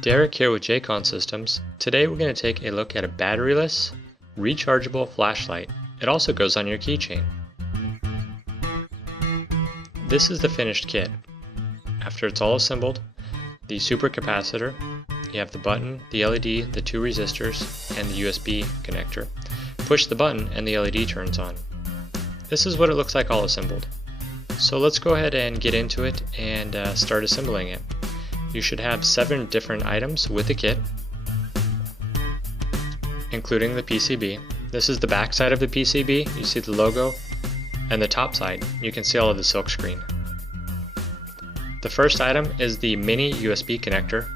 Derek here with Jaycon Systems. Today we're going to take a look at a batteryless, rechargeable flashlight. It also goes on your keychain. This is the finished kit. After it's all assembled, the supercapacitor, you have the button, the LED, the two resistors, and the USB connector. Push the button and the LED turns on. This is what it looks like all assembled. So let's go ahead and get into it and start assembling it. You should have 7 different items with the kit, including the PCB. This is the back side of the PCB, you see the logo, and the top side, you can see all of the silk screen. The first item is the mini USB connector.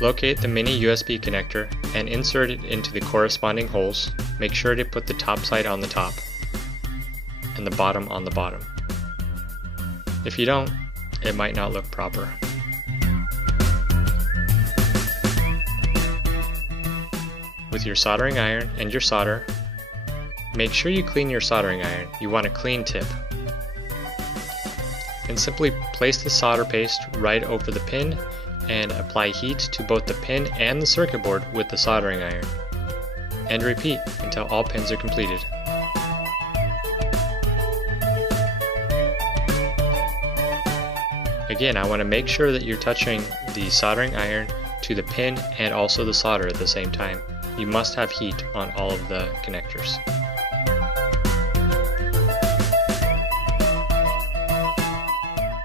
Locate the mini USB connector and insert it into the corresponding holes. Make sure to put the top side on the top and the bottom on the bottom. If you don't, it might not look proper. With your soldering iron and your solder, make sure you clean your soldering iron. You want a clean tip. And simply place the solder paste right over the pin and apply heat to both the pin and the circuit board with the soldering iron. And repeat until all pins are completed. Again, I want to make sure that you're touching the soldering iron to the pin and also the solder at the same time. You must have heat on all of the connectors.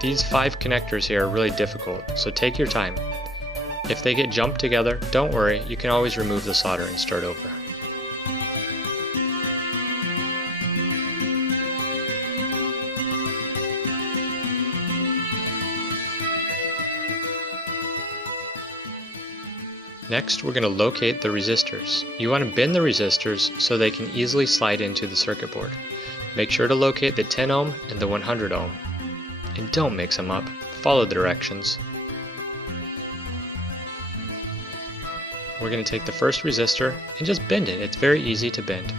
These 5 connectors here are really difficult, so take your time. If they get jumped together, don't worry, you can always remove the solder and start over. Next, we're going to locate the resistors. You want to bend the resistors so they can easily slide into the circuit board. Make sure to locate the 10 ohm and the 100 ohm. And don't mix them up, follow the directions. We're going to take the first resistor and just bend it. It's very easy to bend.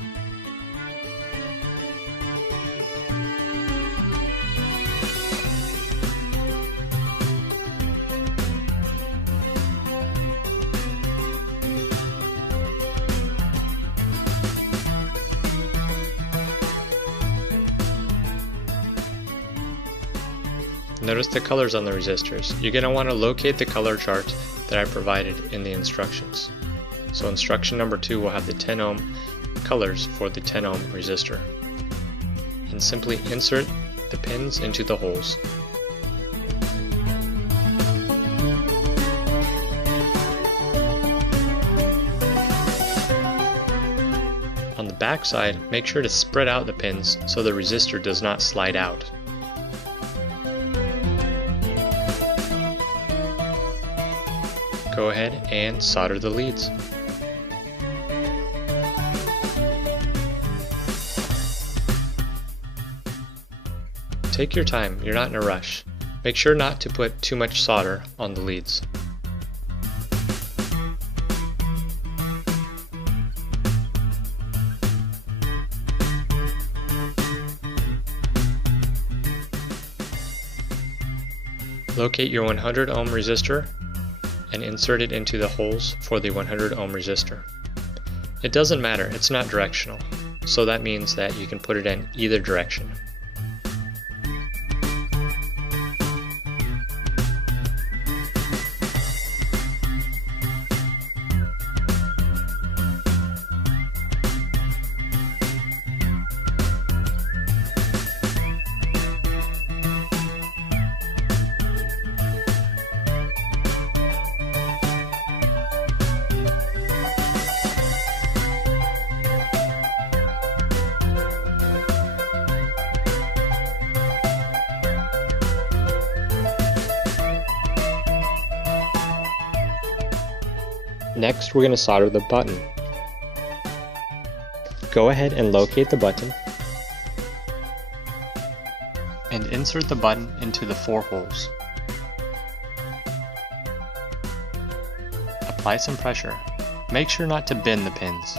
Notice the colors on the resistors. You're going to want to locate the color chart that I provided in the instructions. So instruction number 2 will have the 10 ohm colors for the 10 ohm resistor. And simply insert the pins into the holes. On the back side, make sure to spread out the pins so the resistor does not slide out. Go ahead and solder the leads. Take your time, you're not in a rush. Make sure not to put too much solder on the leads. Locate your 100 ohm resistor and insert it into the holes for the 100 ohm resistor. It doesn't matter, it's not directional, so that means that you can put it in either direction. Next, we're going to solder the button. Go ahead and locate the button and insert the button into the 4 holes. Apply some pressure. Make sure not to bend the pins.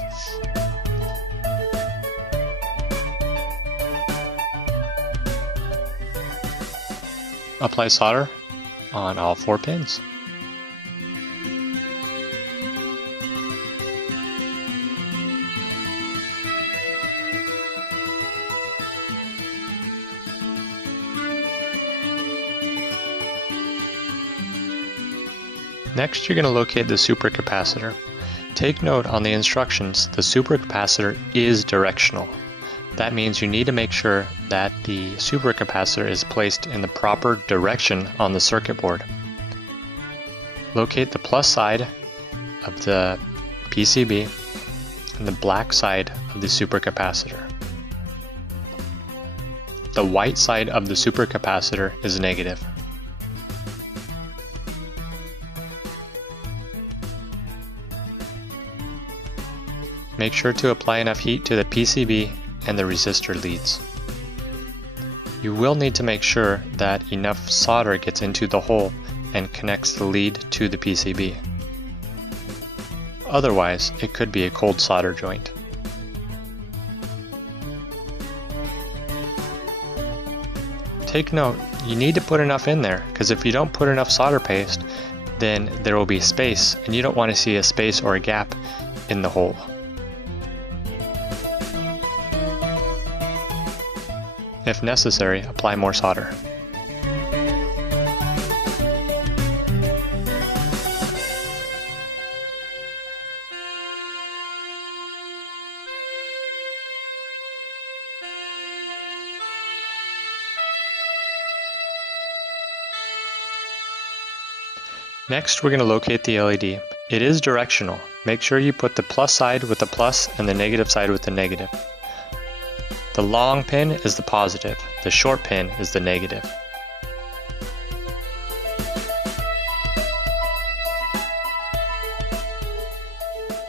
Apply solder on all 4 pins. Next, you're going to locate the supercapacitor. Take note on the instructions, the supercapacitor is directional. That means you need to make sure that the supercapacitor is placed in the proper direction on the circuit board. Locate the plus side of the PCB and the black side of the supercapacitor. The white side of the supercapacitor is negative. Make sure to apply enough heat to the PCB and the resistor leads. You will need to make sure that enough solder gets into the hole and connects the lead to the PCB. Otherwise, it could be a cold solder joint. Take note, you need to put enough in there, because if you don't put enough solder paste, then there will be space, and you don't want to see a space or a gap in the hole. If necessary, apply more solder. Next, we're going to locate the LED. It is directional. Make sure you put the plus side with the plus and the negative side with the negative. The long pin is the positive, the short pin is the negative.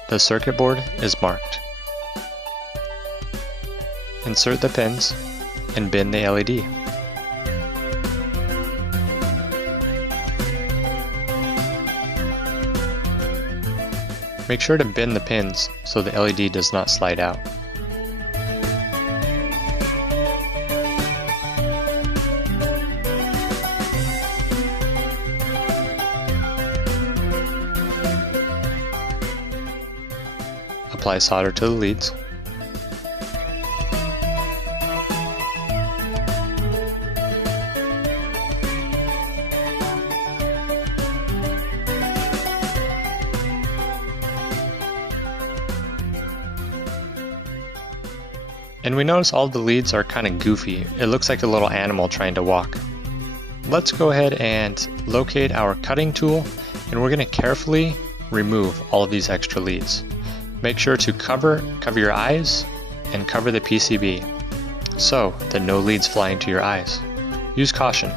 The circuit board is marked. Insert the pins and bin the LED. Make sure to bin the pins so the LED does not slide out. Apply solder to the leads. And we notice all the leads are kind of goofy. It looks like a little animal trying to walk. Let's go ahead and locate our cutting tool, and we're going to carefully remove all of these extra leads. Make sure to cover your eyes and cover the PCB so that no leads fly into your eyes. Use caution.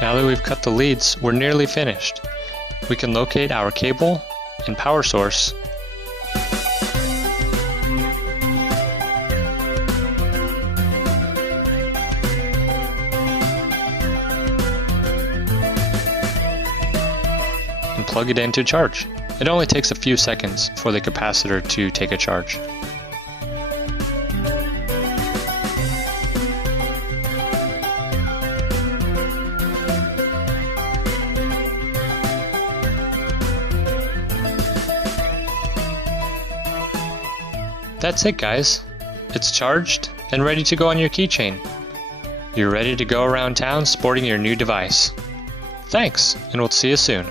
Now that we've cut the leads, we're nearly finished. We can locate our cable and power source. And plug it in to charge. It only takes a few seconds for the capacitor to take a charge. That's it, guys. It's charged and ready to go on your keychain. You're ready to go around town sporting your new device. Thanks, and we'll see you soon.